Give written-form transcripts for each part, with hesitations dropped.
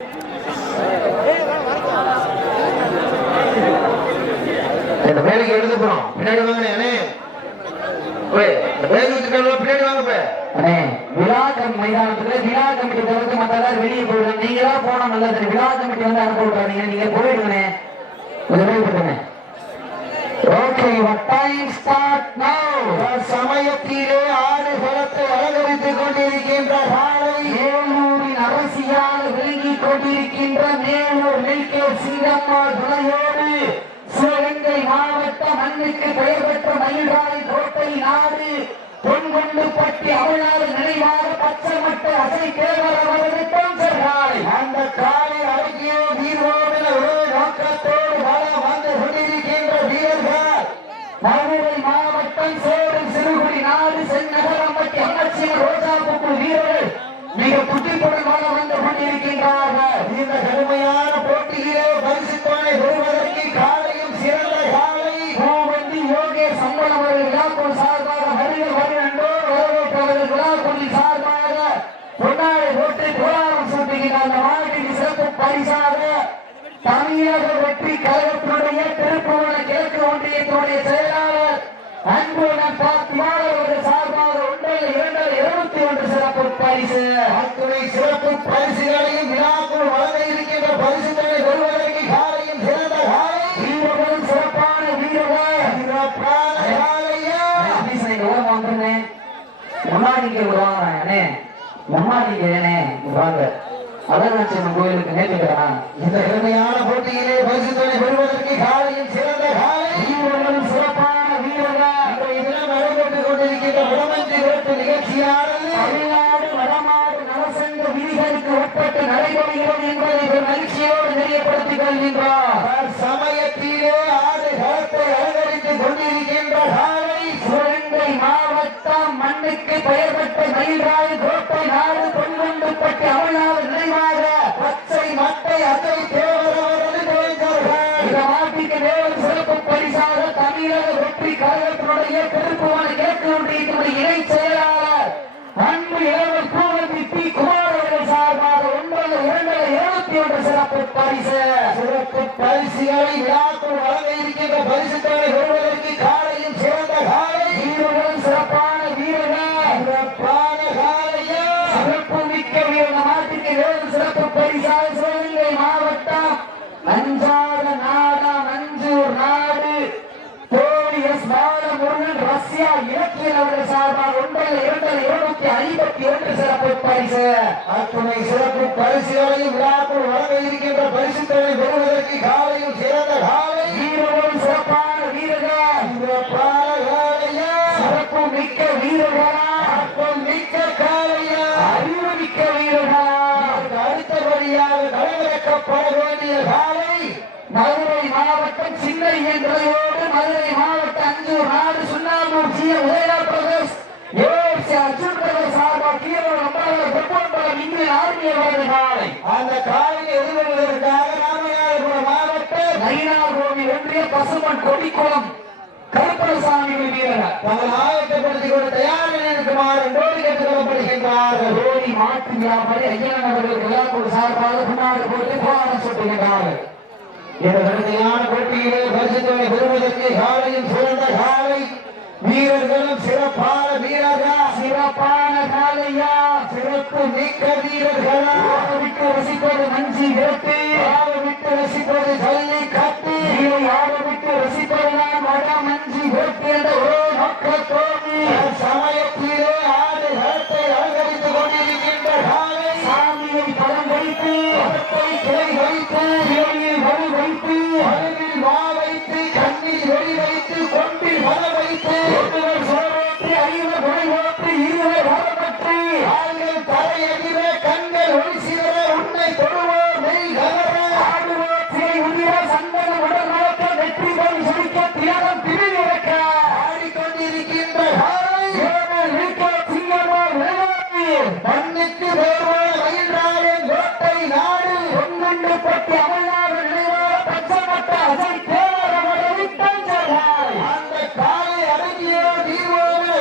இந்த வேலைக்கு எடுத்து போறோம். பின்னாடி வாங்க அண்ணே. பின்னாடி வாங்க. விழா மைதானத்துல விழா கமிட்டி தவிர்த்து மற்றெல்லாம் வெளியே போயிடுங்க. நீங்களா போனா நல்லது. விழா கமிட்டி வந்து அனுப்ப விடாதீங்க. நீங்க போயிடுங்க. ஓகே, டைம் ஸ்டார்ட் நவ. சமயத்திலே ஆடு களத்தை அலங்கரித்துக் கொண்டிருக்கின்ற காலை மேலூரின் அரசியாக விளங்கிக் கொண்டிருக்கின்ற மேலூர் நெல்கே சிங்கம்மாள் துணையோடு சிவகங்கை மாவட்டம் மண்ணுக்கு பெயர் பெற்ற மயில்ராய் கோட்டை நாடு பொன்கொண்டுப்பட்டி அவளாறு நினைவாக பச்சை மட்ட அசை தேவர் அவர்களுக்கும் சென்றாய். அந்த காலை அழகியோ வீரோடு ஒரே நோக்கத்தோடு வளம் வந்து கொண்டிருக்கின்ற வீரர்கள் மதுரை மாவட்டம் சேரும் சிறுகுடி நாடு செந்நகரம்பட்டி அம்மச்சியர் ரோஜாபூக்கு வீரர்கள் மிக புத்திப்புடன் வளம் வந்து கொண்டிருக்கின்றார்கள். இந்த கடுமையான போட்டியிலே பரிசுத்தோனை பெறுவதற்கு காலையும் சிறந்த காலை பூவந்தி யோகேஷ் சம்பளம் அவர்கள் விழாக்குழு சார்பாக வருகிற வருகின்றோர் வரவேற்றவர்கள் விழாக்குழு சார்பாக பொன்னாடை போட்டு கோலாரம் சூட்டுகின்ற அந்த மாவட்டத்தின் சிறப்பு பரிசாக தமிழக வெற்றி கழகத்தினுடைய திருப்புவன கிழக்கு ஒன்றியத்தினுடைய செயலாளர் அன்புடன் பாத்தியாளர்கள் சார்பாக 1-2-21 சிறப்பு பரிசு. அத்துணை சிறப்பு பரிசுகளையும் விழாக்குள் வழங்க இருக்கின்ற பரிசுகளை பெறுவதற்கு காலையும் சிறந்த காலை வீரர்களும் சிறப்பான வீரர்கள் சிறப்பான காலையா வந்துருந்தேன். முன்னாடிக்கு வருவாங்க முன்னாடிக்கு வாங்க. அதான் கோயிலுக்கு நேற்றுக்கிறான். இந்த கடுமையான போட்டியிலே பரிசுகளை பெறுவதற்கு காலையும் சிறந்த காலை வீரர்களும் சிறப்பான வீரர்கள் இதெல்லாம் நடைபெற்றுக் கொண்டிருக்கின்ற வடமஞ்சி விரட்டு நிகழ்ச்சியானது தமிழ்நாடு வடமாடு நலசங்க விதிகளுக்கு உட்பட்டு நடைபெறுகிறது என்பதை மகிழ்ச்சியோடு தெரியப்படுத்திக் கொள்கின்றார். சமயத்திலே ஆடு களத்தை அலங்கரித்துக் கொண்டிருக்கின்ற காலை சிவகங்கை மாவட்டம் மண்ணுக்கு பெயர் பெற்ற மயில்ராய் கோட்டை நாடு பொன்கொண்டுப்பட்டி அவளாறு நினைவாக பச்சை மட்டை அசை தேவர் அவர்கள் இந்த மாட்டிற்கு மேலும் சிறப்பு பரிசாக தமிழக வெற்றி கழகத்தினுடைய திருப்புவன கிழக்கு ஒன்றியத்தினுடைய இணை செயலாளர் அன்பு இளவல் பூவந்தி பி குமார் அவர்கள் சார்பாக 1-2-21 சிறப்பு பரிசு. சிறப்பு பரிசுகளை விழாக்குள் வழங்க இருக்கின்ற பரிசுகளை பெறுவதற்கு காலையும் சிறந்த காலை வீரர்களும் சிறப்பான வீரர்கள் சிறப்பான காலையா சிறப்பு மிக்க வீரர் நாட்டுக்கு வேறு சிறப்பு பரிசாக சிவகங்கை மாவட்டம் அஞ்சாத நாடா நஞ்சூர் நாடு தோழி எஸ் பாலமுருகன் ரஷ்யா இலக்கியன் அவர்கள் சார்பாக 1-2-21 சிறப்பு பரிசு. அத்துணை சிறப்பு பரிசுகளையும் விழாக்குள் வழங்க இருக்கின்ற பரிசுகளை பெறுவதற்கு காலையும் சிறந்த காலை வீரர்களும் சிறப்பான வீரர்கள் சிறப்பான காலையா சிறப்பு மிக்க வீரர்களா மிக்க காலையா அறிவு மிக்க வீரர்களா அடுத்தபடியாக களமிறக்கப்பட வேண்டிய காலை மதுரை மாவட்டம் சின்னையன் துறையோடு மதுரை மாவட்டம் அஞ்சூர் நாடு சுண்ணாம்பூர் ஜி உதயா பிரதேஷ் ஏசி அர்ஜுன் பிரதேஷ் சார்பாக கீழோடு அம்பாளர் பெப்போன்பலம் இந்திய ஆர்மியர் காலை அந்த காலையை எதிர்கொள்வதற்காக ராமநாதபுரம் மாவட்டம் நயினார் கோவில் ஒன்றிய பசுமன் கொடிக்குளம் கருப்பணசாமி வீரர்கள் தங்கள் ஆயத்தப்படுத்திக் கொண்டு தயார் நிலைக்குமாறு நோடி கேட்டுக் கொள்ளப்படுகின்றார்கள். ஓடி மாற்று வியாபாரி ஐயன் அவர்கள் விழாக்குழு சார்பாக முன்னாடி போட்டு போராட்டம் சுட்டுகின்றார்கள். இந்த கடுமையான போட்டியிலே பரிசுத்தொகை பெறுவதற்கு காலையும் சிறந்த காலை வீரர்களும் சிறப்பான வீரர்கள் சிறப்பான காலையா சிறப்பு மிக்க வீரர்களா விட்டு ரசிப்பது மஞ்சி விரட்டு விட்டு ரசிப்பது ஜல்லி கட்டி விட்டு ரசிப்பது வட மஞ்சி விரட்டு என்ற ஒரு நோக்கத்தோடு சமயத்திலே ஆடு களத்தை அலங்கரித்துக் கொண்டிருக்கின்ற காலை சாமியை பலம் வைத்து கிளை வைத்து இலையில் வலு வைத்து அருகில் வா வைத்து கண்ணில் வெடி வைத்து கொம்பில் வர வைத்து சோழற்றி அறிவு குறைவோட்டு இருவர் வரப்பட்டு ஆண்கள் தலையகிற கண்கள் ஒளி சிதற உன்னை தொடுவோர் மெய் கவர ஆடுவோர் சிலை உயிர சந்தன உடல் நோக்க வெற்றி போல் சுழிக்க தியாகம் திருவிழக்க ஆடிக்கொண்டிருக்கின்ற காலை சிங்கமோ விளையாட்டு மண்ணுக்கு வேறுபாடு மயில்ராயன் கோட்டை நாடு பொன்கொண்டுப்பட்டி அமல்நாடு நினைவாக பச்சைமட்ட அசை தேவரமடைவிட்டம் சென்றாய். அந்த காலை அடங்கிய தீர்வோடு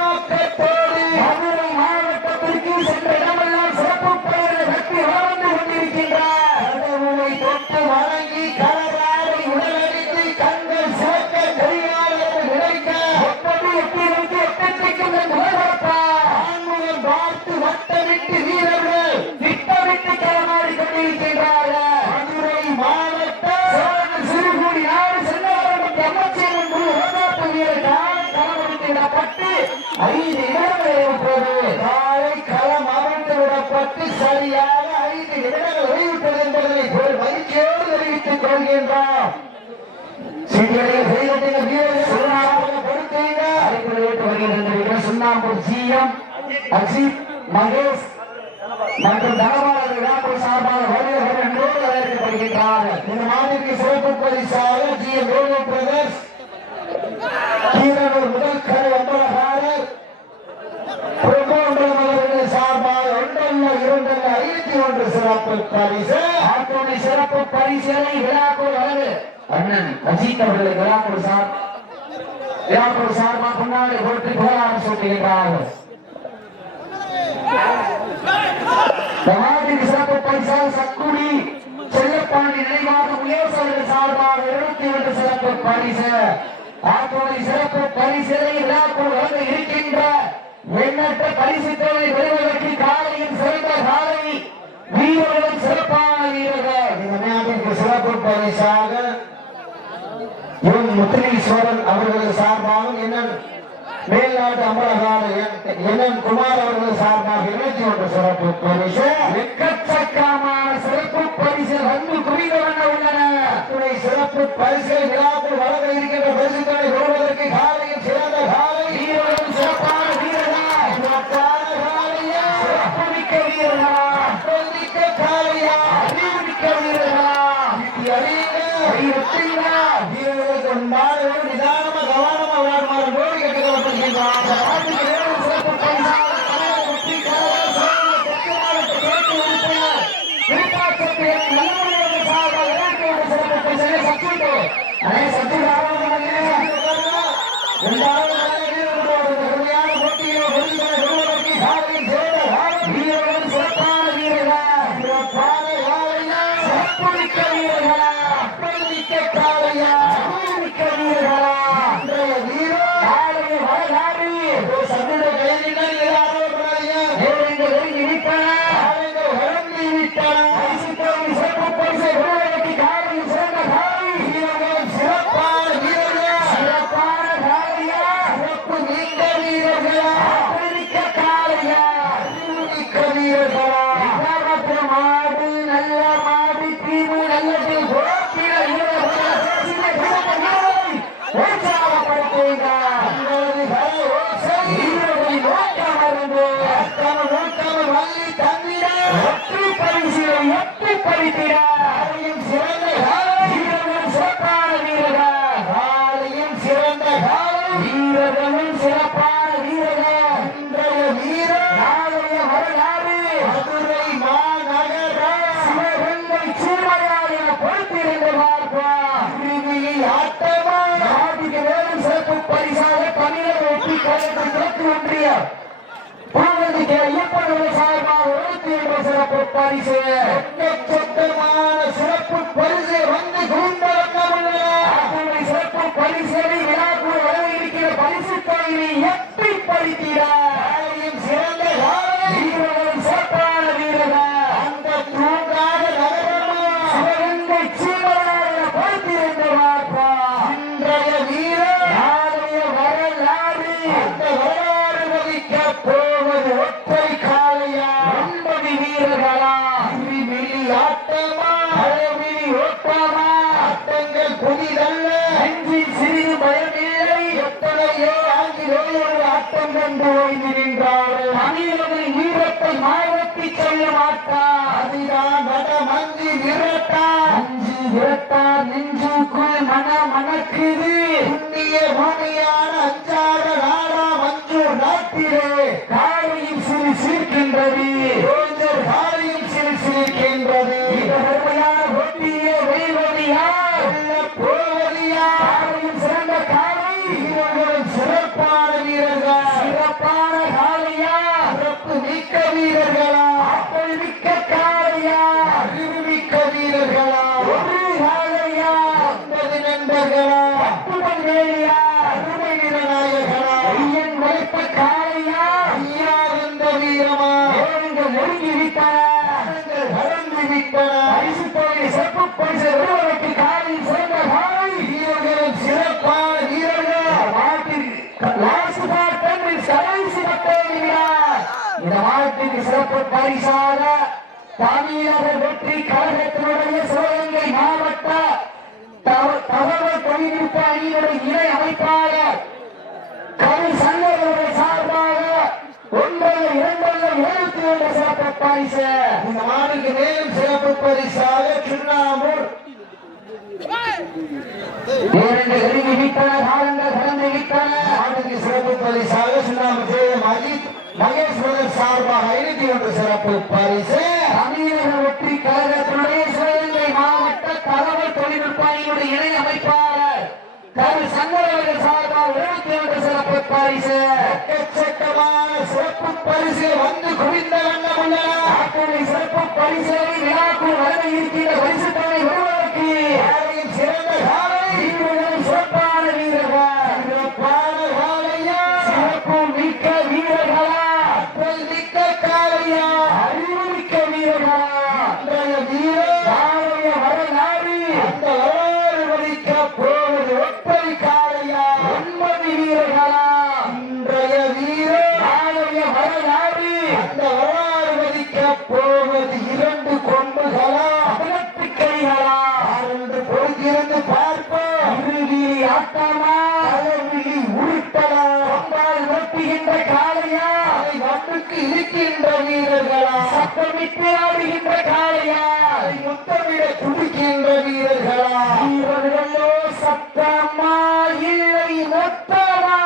நோக்கத்தோடு மதுரை மாவட்டத்திற்கு சென்ற இடமெல்லாம் சிறப்பு பெயரை கட்டி வாழ்ந்து கொண்டிருக்கின்ற கொள்கின்றோம். சுண்ணாம்பூர் ஜிஎம் அஜித் மகேஷ் மற்றும் தனபாலர் விழாக்குழு சார்பாக வருகிறவர்கள் என்றோடு வரவேற்கப்படுகின்றார்கள். இந்த நாட்டிற்கு சிறப்பு பரிசாக ஜிஎம் வேணு பிரதர்ஸ் கீரனூர் முதல் கரு அம்பலகாரர் பிரம்மண்டலம் அவர்கள் சார்பாக 1 சிறப்பு பரிசு. ஆட்டோனை சிறப்பு பரிசுகளை விழாக்குழு வழங்கு அண்ணன் அஜித் அவர்களை விழாக்குழு சார்பாக முன்னாடி போற்றி புகழாரம் சூட்டுகின்றார்கள். சிறப்பு பரிசாக சக்குடி செல்லப்பாண்டி நினைவாக முயற்சி அவர்கள் சார்பாக 22 சிறப்பு பரிசு. ஆட்டோனை சிறப்பு பரிசுகளை விழாக்குழு வழங்க இருக்கின்ற எண்ணற்ற பரிசு தொகை பெறுவதற்கு காலையும் சிறந்த காலை வீரர்களும் சிறப்பான வீரர்கள். இந்த நாட்டிற்கு சிறப்பு பரிசாக முத்துலீஸ்வரன் அவர்கள் சார்பாகவும் என்னன் மேல்நாட்டு அமலகாரர் என்னன் குமார் அவர்கள் சார்பாக 21 சிறப்பு பரிசு. எக்கச்சக்கமான சிறப்பு பரிசு வந்து குவிந்தவன உள்ளன. துணை சிறப்பு பரிசுகள் விழாக்கள் வழங்க இருக்கின்ற பரிசுகளை பெறுவதற்கு காலையும் சிறந்த காலை வீரர்களும் சிறப்பான வீரர்கள். சிறப்பான காலையா சிறப்புமிக்க வீரர்களா மிக்க காலையா அறிவுமிக்க வீரர்களா வீரர்களுக்கு மாணவர்கள் நிதானமா கவனமா விளையாடுமாறு கோரி கேட்டுக்கொள்ளப்படுகின்றார். சிறப்பு பரிசாக வெற்றி சிறப்பு பரிசு. சிறப்பு பரிசு வந்து சிறப்பு பரிசை விழாக்குழு வர இருக்கிற பரிசு தொகையை எட்டி பறித்திட சிறந்த வீரர்களும் சிறப்பான வீரர்கள். அந்த தூங்காத நகரமா சிவகங்கை சீமராஜ படுத்திருந்தவார்ப்பா இன்றைய வீரர் நாளைய வரலாறு. அந்த வரலாறு வகிக்க போவது ஒற்றை காலையா 9 வீரர்களா வெளி ஆட்டமா பழமினி ஓட்டமா ஆட்டங்கள் புதிதல்ல நெஞ்சில் சிறிது பயமில்லை. எத்தனையோ ஆங்கிலேயர்கள் ஆட்டம் கண்டு ஓய்ந்து நின்றார்கள். மனிதனின் வீரத்தை மாவட்டி சொல்ல மாட்டார். அதுதான் வட மஞ்சி விரட்டா அஞ்சு விரட்டார் நெஞ்சுக்குள் மனக்குது. புண்ணிய பூமியான அஞ்சாத நாடா மஞ்சூர் நாட்டிலே காலையும் சிறு சிரிக்கின்றது. ரோஜர் காலையும் சிரிக்கின்றது. பெருமையான போட்டியே வெல்வது யார்? போவது யார்? காலையும் சிறந்த காலை. வீரர்களும் சிறப்பான வீரர்கள். சிறப்பான காலையா சிறப்பு மிக்க வீரர்களா ஆற்றல் மிக்க காலையா அறிவு மிக்க வீரர்களா ஒரு காலையா 9 நண்பர்களா அப்புடன் வேலையா அருமை நிறநாயகனா ஐயன் உழைப்ப காலையா ஐயா வந்த வீரமா நேரங்கள் நெருங்கி விட்டன. கலந்து விட்டன. பரிசு தொகை சிறப்பு பரிசு விடுவதற்கு காலையில் சிறந்த காலை. வீரர்களும் சிறப்பான வீரர்கள். லாஸ்ட் பாட்டன் கடைசி பட்டம் இந்த மாவட்டத்திற்கு சிறப்பு பரிசாக தமிழக வெற்றி கழகத்தினுடைய சிவகங்கை மாவட்ட பரிசாக சுண்ணாமூர் சிறப்பு பரிசாக சுண்ணாமூர் அஜித் மகேஷ் சார்பாக 501 சிறப்பு பரிசு தமிழக வெற்றி கழகத்தினுடைய சிவகங்கை மாவட்ட தகவல் தொழில்நுட்ப அணியினுடைய இணை அமைப்பாளர் கரு சங்கர் அவர்கள் சார்பாக 21 சிறப்பு பரிசு. எக்கச்சக்கமான சிறப்பு பரிசு வந்து குவிந்த வண்ணம் உள்ளன. அத்தனை சிறப்பு பரிசுகளை விழாக்குள் வர இருக்கின்ற பரிசு தொகை வருவதற்கு சிறந்த காலை சிறப்பான வீரர்கள் சிறப்பான காலையா சிறப்பு மிக்க வீரர்களா ஆற்றல் மிக்க காலையா அறிவு மிக்க வீரர்களா இன்றைய வீரர் காலைய வரலாறு அந்த வரலாறு மதிக்க போவது ஒற்றை காலையா 9 வீரர்களா இன்றைய வீரர் காலைய வரலாறு அந்த வரலாறு மதிக்க போவது 2 கொம்புகளா 18 கைகளா என்று பொறுத்திருந்து பார்ப்போம். இறுதி ஆட்டமா தலைவிழி உருட்டலா கொம்பால் ஓட்டுகின்ற காளையா அதை வண்டுக்கு இழுக்கின்ற வீரர்களா சத்தமிட்டு ஆடுகின்ற காளையா அதை முத்தமிட துடிக்கின்ற வீரர்களா வீரர்களோ சத்தமா இல்லை மொத்தமா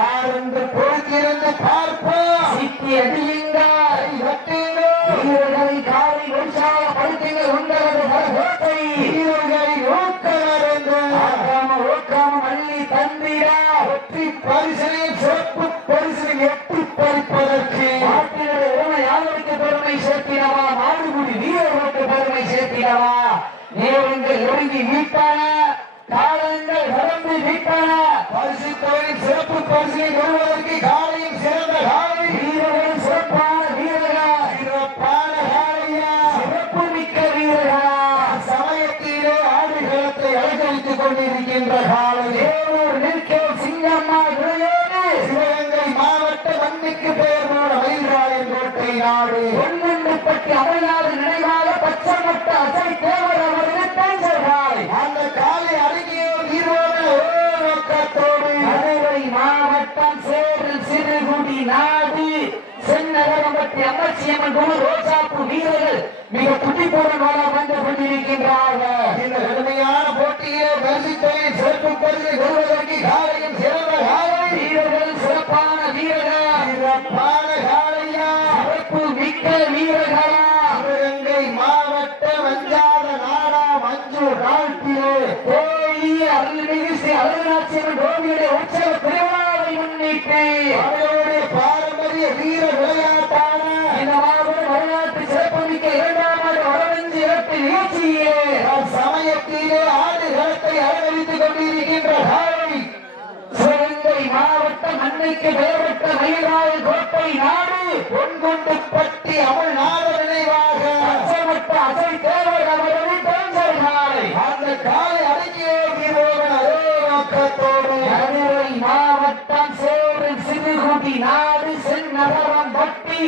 யார் என்று பொறுத்திருந்து பார்ப்போம். சிக்கி அடியுங்கள் வெட்டுங்கள் வீரர்களை காலை உற்சாகப்படுத்துங்கள் உங்களது கரகோட்டை வீரர்களை ஊக்கமருந்து ஓக்காம அள்ளி தந்திட வெற்றி பரிசனையும் சிறப்பு பரிசனையும் எட்டி பறிப்பதற்கு நாட்டினுடைய உரிமை யாருக்கு பெருமை சேர்த்திடவா மாடுகுடி வீரர்களுக்கு பெருமை சேர்த்திடவா நேரங்கள் நெருங்கி மீட்டான காலங்கள் கடந்து மீட்டான பரிசு தொகையின் சிறப்பு பரிசனை பெறுவதற்கு காலையும் சிறந்த காலை வீரர்கள் சிறப்பான வீரர்கள் சிறப்பான காலையா சிறப்பு மிக்க வீரர்களா சமயத்திலே ஆடுகளத்தை அலங்கரித்துக் கொண்டிருக்கின்ற காலை தேவூர் நிற்கே சிங்கம்மா இளையோடு சிவகங்கை மாவட்ட மண்ணுக்கு பெயர் போன மயில்ராயன் கோட்டை நாடு பொன்முண்டுப்பட்டி அமல்நாடு நினைவாக பச்சைமட்ட அசை தேவர் அவர்கள் பேசுகிறார் அந்த காலை அடங்கிய வீரோட நோக்கத்தோடு மதுரை மாவட்டம் சேரில் சிறுகுடி நாடு சென்னகரம்பட்டி அம்மச்சியம்மன் குழு ரோசாப்பு வீரர்கள் மிக துடிப்புடன் வந்து கொண்டிருக்கின்றார்கள். இந்த கடுமையான போட்டியிலே பரிசு தொகையின் சிறப்பு பரிசை பெறுவதற்கு காலையும் சிறந்த காலை வீரர்கள் சிறப்பான வீரர்கள் சிறப்பான காலையா சிறப்பு மிக்க வீரர்களா சிவகங்கை மாவட்டம் அஞ்சாத நாடா மஞ்சூர் நாட்டிலே கோழி அருள்மிகு ஸ்ரீ அருள்நாச்சியம்மன் கோவிலுடைய உற்சவ திருவிழாவை முன்னிட்டு அவர்களுடைய பாரம்பரிய வீர விளையாட்டான இந்த மாபெரும் வரலாற்று சிறப்புமிக்க 2ஆம் ஆண்டு வடவஞ்சி இரட்டு நிகழ்ச்சியே சமயத்திலே ஆடுகளத்தை அலங்கரித்துக் கொண்டிருக்கின்ற காலை சிவகங்கை மாவட்டம் அன்னைக்கு பெயர் பெற்ற மயிலாய கோட்டை நாடு பொன்குண்டுப்பட்டி அமல்நாத நினைவாக பச்சைமட்ட அசை தேவர் அவர்களின் பெருஞ்சல்காலை அந்த காலை அடங்கிய வீரோடு அதே நோக்கத்தோடு மதுரை மாவட்டம் சேரில் சிறுகுடி நாடு செந்நகரம் பட்டி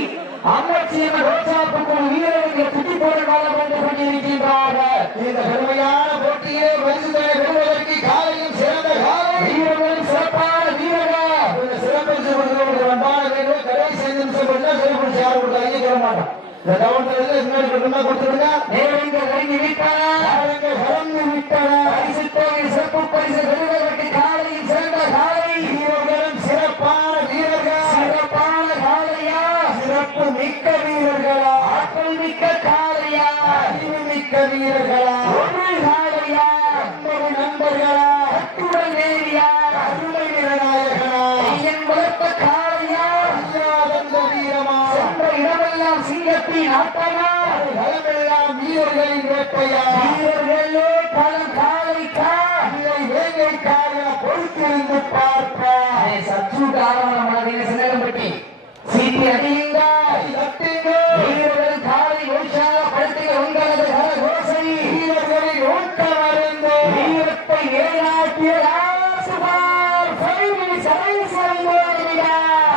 அம்மச்சியம்மன் ரோசாப்பு குழு வீரர்கள் துடிப்போடு வந்து கொண்டிருக்கின்றார்கள். இந்த கடுமையான போட்டியிலே பரிசு தொகை பெறுவதற்கு காலையும் சிறந்த காலை வீரர்கள் சிறப்பான வீரர்கள் இந்த சிறப்பரிசு கொடுக்கிறவங்களுக்கு வந்தான வேண்டும். கடைசி 5 நிமிஷம் கொடுத்தா சிறப்பரிசு யாரும் கொடுத்தாங்க சொல்ல மாட்டோம். இந்த டவுன்ல முன்னாடி கொடுத்தா கொடுத்துருங்க. நேரங்கள் நெருங்கி விட்டன. காலங்கள் கடந்து விட்டன. பரிசு தொகை சிறப்பு பரிசு பெறுவதற்கு காலையும் சிறந்த காலை வீரர்களும் சிறப்பான வீரர்கள் சிறப்பான காலையா சிறப்பு மிக்க வீரர்களா ஆற்றல் மிக்க காலையா அறிவு மிக்க வீரர்களா ஒரு காலையா அன்பு நண்பர்களா அத்துடன் நேரியா அருமை வீரநாயகனா ஐயன் வளர்த்த காலையா ஐயாதந்த வீரமா சென்ற இடமெல்லாம் சிங்கத்தின் ஆட்டமா களமெல்லாம் வீரர்களின் வேட்டையா வீரர்களே களம் காலைக்கா இதை வேங்கைக்காக பொறுத்திருந்து பார்ப்பார். சற்று காரணமாக சின்னகம்பட்டி சீட்டி அடியுங்கள் தட்டுங்கள். வீரர்கள் காலை உற்சாகப்படுத்துக உங்களது கரகோசை வீரர்களின் ஊக்கம் அறிந்து வீரத்தை நிலைநாட்டிய சுமார் 5 minutes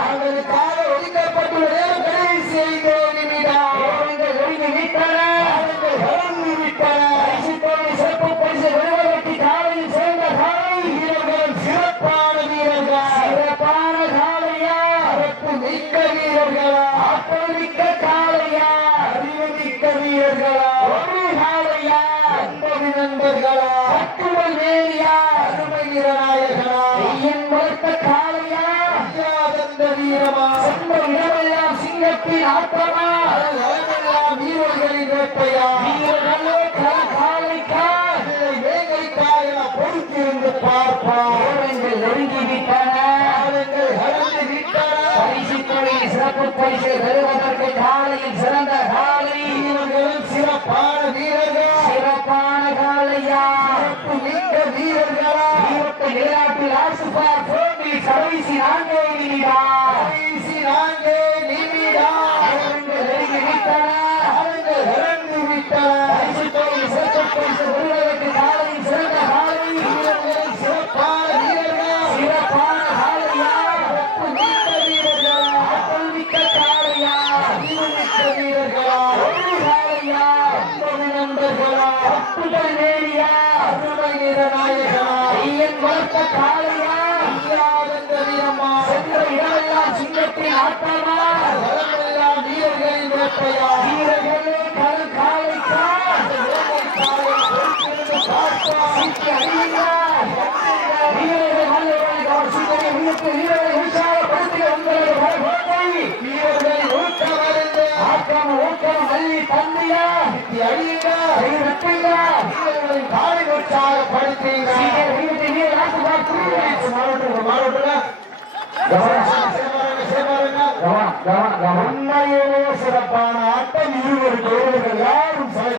அவர்களுக்காக ஒதுக்கப்பட்டுள்ள நேரம் கடைசி 5 நிமிடம். நேரங்கள் ஒழுங்கி விட்டன. அவர்கள் கடந்து விட்டன. பரிசு தொகை சிறப்பு பரிசு பெறுவதற்கு காலையில் சேர்ந்த காலை வீரர்களும் சிறப்பான வீரர்கள் சிறப்பான காலையா சிறப்பு மிக்க வீரர்களா வேட்டையா வீரர்களே காலைக்கா வேங்கைக்கா என பொறுத்திருந்து பார்ப்பார். நேரங்கள் நெருங்கிவிட்டன. கலந்து விட்டன. பரிசு தொழில் சிறப்பு பரிசு பெறுவதற்கு காலையில் சிறந்த காலை வீரர்களும் சிறப்பான வீரர்கள். சிறப்பான காலையா சிறப்பு மிக்க வீரர்களா. ஈரோட்டு நிலைநாட்டில் ஆசுபா போட்டி கடைசி 4 நிமிடம். கடைசி 4 நிமிடம். நெருங்கிவிட்டன. கலந்து விட்டன. பரிசு தொழில் சிறப்பு பரிசு பெறுவதற்கு காலையில் சிறந்த காலை வீரர்களும் சிறப்பான வீரர்கள். சிறப்பான காலையா சிறப்பு மிக்க வீரர்களா. ஆற்றல் மிக்க காலையா அறிவு மிக்க வீரர்களா. ஒரு காலையா அன்பு நண்பர்களா. அப்புகள் நேரியா அருமை நிறநாயகனா. ஐயன் வளர்த்த காலையா வீரானந்த வீரமா. சென்ற இடமெல்லாம் சிங்கத்தின் ஆட்டமா களமெல்லாம் வீரர்களின் வேட்டையா. வீரர்களே காலைக்கா சீட்டி அடியுங்கள். வீரர்கள் மல்லவர்கள் அவர் சீட்டை உயர்த்தி வீரரை உற்சாகப்படுத்திய உங்களது வரவேற்பை வீரர்களை ஊக்கமறிந்து ஆக்கம் ஊக்கம் அள்ளி தந்தியா அடியுங்கள். வெற்றியா வீரர்களின் காலை உற்சாகப்படுத்தீங்க. சீட்டை உயர்த்தி வீரர் ஆட்டு உண்மையிலே சிறப்பான ஆட்டம் இருவர் கோவில்கள்